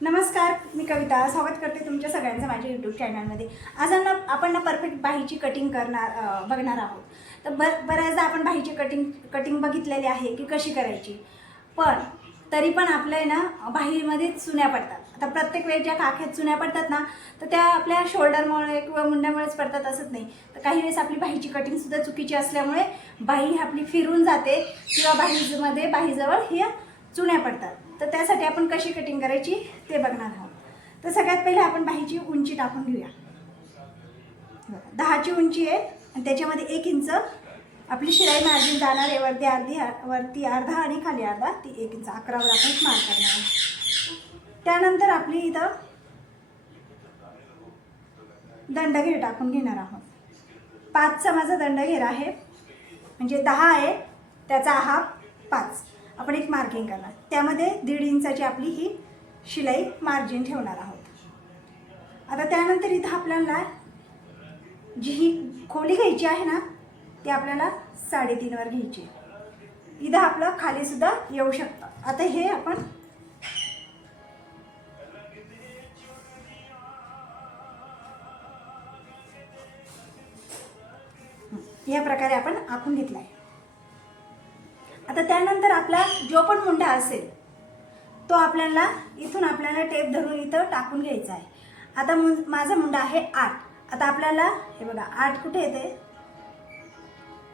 नमस्कार, मी कविता स्वागत करते तुमच्या सगळ्यांचं माझ्या यूट्यूब चॅनलमध्ये. आज आपण परफेक्ट बाहीची कटिंग बघणार आहोत. तर बऱ्याचदा आपण बाहीची कटिंग बघितलेली आहे की कशी करायची, पण तरी पण आपल्या ना बाहीमध्ये चुन्या पडतात. आता प्रत्येक वेळेस ज्या काख्यात चुन्या पडतात ना, तर त्या आपल्या शोल्डरमुळे किंवा मुंड्यामुळेच पडतात असत नाही. तर काही वेळेस आपली बाहीची कटिंगसुद्धा चुकीची असल्यामुळे बाही आपली फिरून जाते किंवा बाहीजवळ ही चुन्या पडतात. तर त्यासाठी आपण कशी कटिंग करायची ते बघणार आहोत. तर सगळ्यात पहिले आपण बाहीची उंची टाकून घेऊया. 10ची उंची आहे आणि त्याच्यामध्ये 1 इंच आपली शिलाई मार्जिन जाणार आहे. वरती अर्धा आणि खाली अर्धा, ती 1 इंच 11 वर आपण मार्क करणार आहोत. त्यानंतर आपली इथं दंडघेर टाकून घेणार आहोत. 5चा माझा दंडघेर आहे, म्हणजे 10 आहे, त्याचा हाफ 5 आपण एक मार्किंग करणार. त्यामध्ये 1.5 इंचाची आपली ही शिलाई मार्जिन ठेवणार आहोत. आता त्यानंतर इथं आपल्याला जी ही खोली घ्यायची आहे ना, ती आपल्याला 3.5 वर घ्यायची. इथं आपलं खालीसुद्धा येऊ शकतं. आता हे आपण या प्रकारे आपण आखून घेतला आहे. आता त्यानंतर आपला जो पण मुंडा असेल तो आपल्याला इथून टेप धरून इथं टाकून घ्यायचा आहे. आता माझा मुंडा आहे 8. आता आपल्याला हे बघा 8 कुठे येते,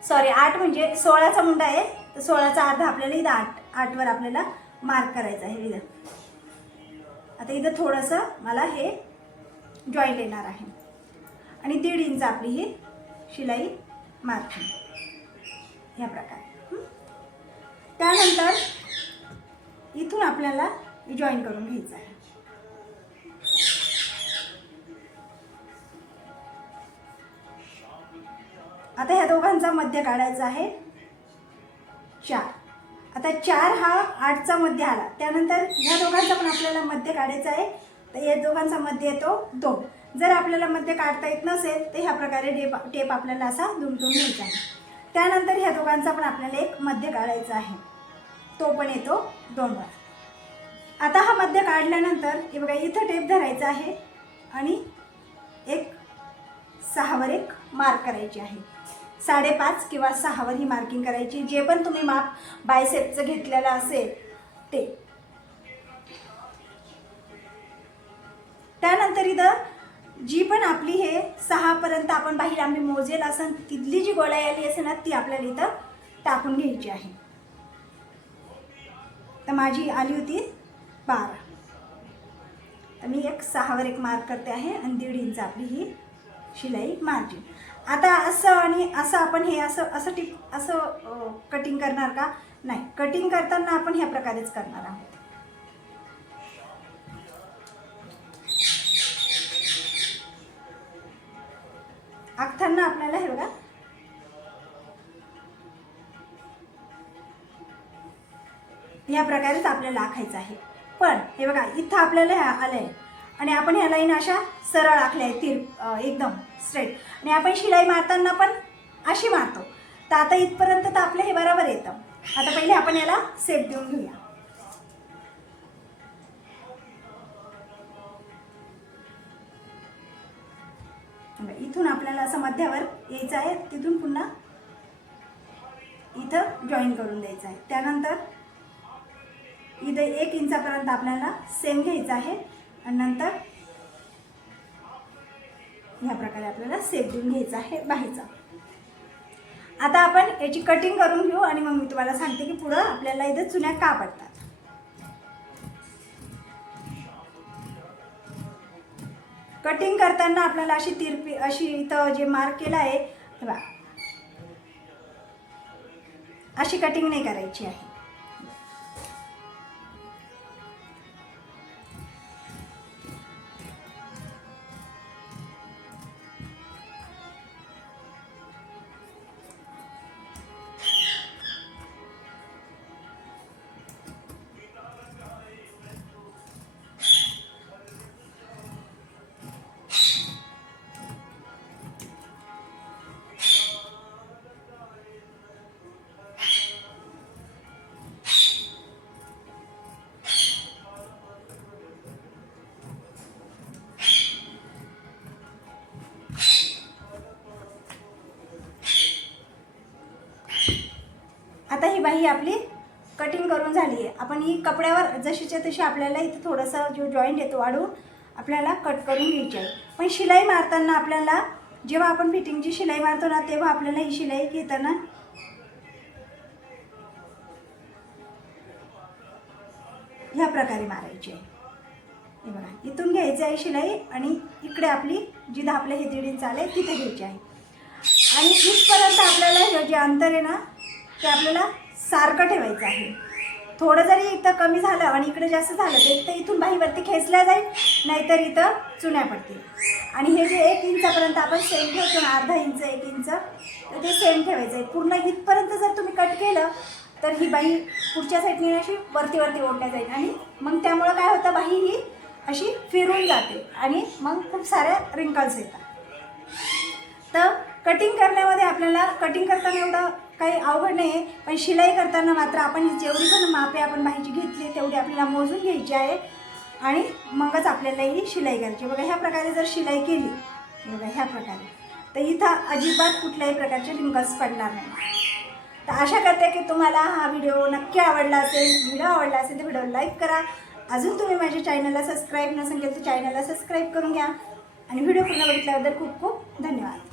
सॉरी 8 म्हणजे 16चा मुंडा आहे, तर 16चा अर्धा आपल्याला इथं 8 वर आपल्याला मार्क करायचं आहे इथं. आता इथं थोडंसं मला हे जॉईंट येणार आहे आणि 1.5 इंच आपली ही शिलाई मार्किंग या प्रकारे. त्यानंतर इथून आपल्याला जॉईन करून घ्यायचं आहे. आता ह्या दोघांचा मध्य काढायचा आहे 4. आता 4 हा 8चा मध्य आला. त्यानंतर ह्या दोघांचा पण आपल्याला मध्य काढायचा आहे. तर या दोघांचा मध्य येतो 2. जर आपल्याला मध्य काढता येत नसेल तर ह्या प्रकारे टेप आपल्याला असा दुमटून घ्यायचा आहे. त्यानंतर ह्या दोघांचा पण आपल्याला एक मध्य काढायचा आहे, तो पण येतो 2 वर. आता हा मध्य काढल्यानंतर हे बघा इथं टेप धरायचा आहे आणि एक 6 वर एक मार्क करायची आहे. 5.5 किंवा 6 वर ही मार्किंग करायची, जे पण तुम्ही माप बायसेपचं घेतलेलं असेल ते. त्यानंतर इथं जी पण आपली हे 6 पर्यंत आपण बाही लांबी मोजेल असेल तिथली जी गोलाई आली असेल ना, ती आपल्याला इथं टाकून घ्यायची आहे. तर माझी आली होती 12. तर मी एक 6 वर एक मार्क करते आहे आणि 1.5 इंच आपली ही शिलाई मार्जिन. आता असं आणि असं आपण हे असं कटिंग करणार का? नाही, कटिंग करताना आपण ह्या प्रकारेच करणार आहोत. आखताना आपल्याला हे बघा या प्रकारेच आपल्याला आखायचं आहे. पण हे बघा इथं आपल्याला आलंय आणि आपण ह्या लाईन अशा सरळ आखल्या आहेत, एकदम स्ट्रेट, आणि आपण शिलाई मारताना पण अशी मारतो. तर आता इथपर्यंत तर आपलं हे बरोबर येतं. आता पहिले आपण याला सेप देऊन घेऊया. इथून आपल्याला असं मध्यावर यायचं आहे, तिथून पुन्हा इथं जॉईन करून द्यायचं आहे. त्यानंतर इथं 1 इंचापर्यंत आपल्याला सेम घ्यायचं आहे आणि नंतर ह्या प्रकारे आपल्याला सेप देऊन घ्यायचा आहे बाहीचा. आता आपण याची कटिंग करून घेऊ आणि मग मी तुम्हाला सांगते की पुढं आपल्याला इथं चुन्या का पडतात. कटिंग करताना आपल्याला अशी इथं जे मार्क केला आहे बघा, अशी कटिंग नाही करायची आहे. बाही आपली कटिंग करून झाली आहे. आपण ही कपड्यावर जशीच्या तशी आपल्याला इथं थोडंसं जो जॉईंट येतो वाढवून आपल्याला कट करून घ्यायची आहे. पण शिलाई मारताना आपल्याला जेव्हा आपण फिटिंगची शिलाई मारतो ना तेव्हा आपल्याला ही शिलाई घेताना ह्या प्रकारे मारायची आहे. हे बघा, इथून घ्यायची आहे शिलाई आणि इकडे आपली जिथं आपलं हे 1.5 इंच आले तिथे घ्यायची आहे. आणि इथपर्यंत आपल्याला हे जे अंतर आहे ना ते आपल्याला सारखं ठेवायचं आहे. थोडं जरी इथं कमी झालं आणि इकडे जास्त झालं तर इथून बाहीवरती खेचल्या जाईल, नाहीतर इथं चुन्या पडतील. आणि हे जे 1 इंचापर्यंत आपण सेम ठेवतो ना, अर्धा इंच 1 इंच, तर ते सेम ठेवायचं आहे. पूर्ण इथपर्यंत जर तुम्ही कट केलं तर ही बाही पुढच्या साईडने अशी वरती ओढल्या जाईल आणि मग त्यामुळं काय होतं, बाही ही अशी फिरून जाते आणि मग खूप साऱ्या रिंकल्स येतात. तर कटिंग करण्यामध्ये आपल्याला कटिंग करताना एवढं काही अवघड नाही आहे, पण शिलाई करताना मात्र आपण जेवढी पण मापे आपण बाहीची घेतली तेवढी आपल्याला मोजून घ्यायची आहे आणि मगच आपल्याला ही शिलाई करायची. बघा, ह्या प्रकारे जर शिलाई केली, बघा ह्या प्रकारे, तर इथं अजिबात कुठल्याही प्रकारचे रिंकल्स पडणार नाही. तर आशा करते की तुम्हाला हा व्हिडिओ नक्की आवडला असेल. व्हिडिओ आवडला असेल तर व्हिडिओ लाईक करा. अजून तुम्ही माझ्या चॅनलला सबस्क्राईब नसेल केलं तर चॅनलला सबस्क्राईब करून घ्या. आणि व्हिडिओ पूर्ण बघितल्याबद्दल खूप खूप धन्यवाद.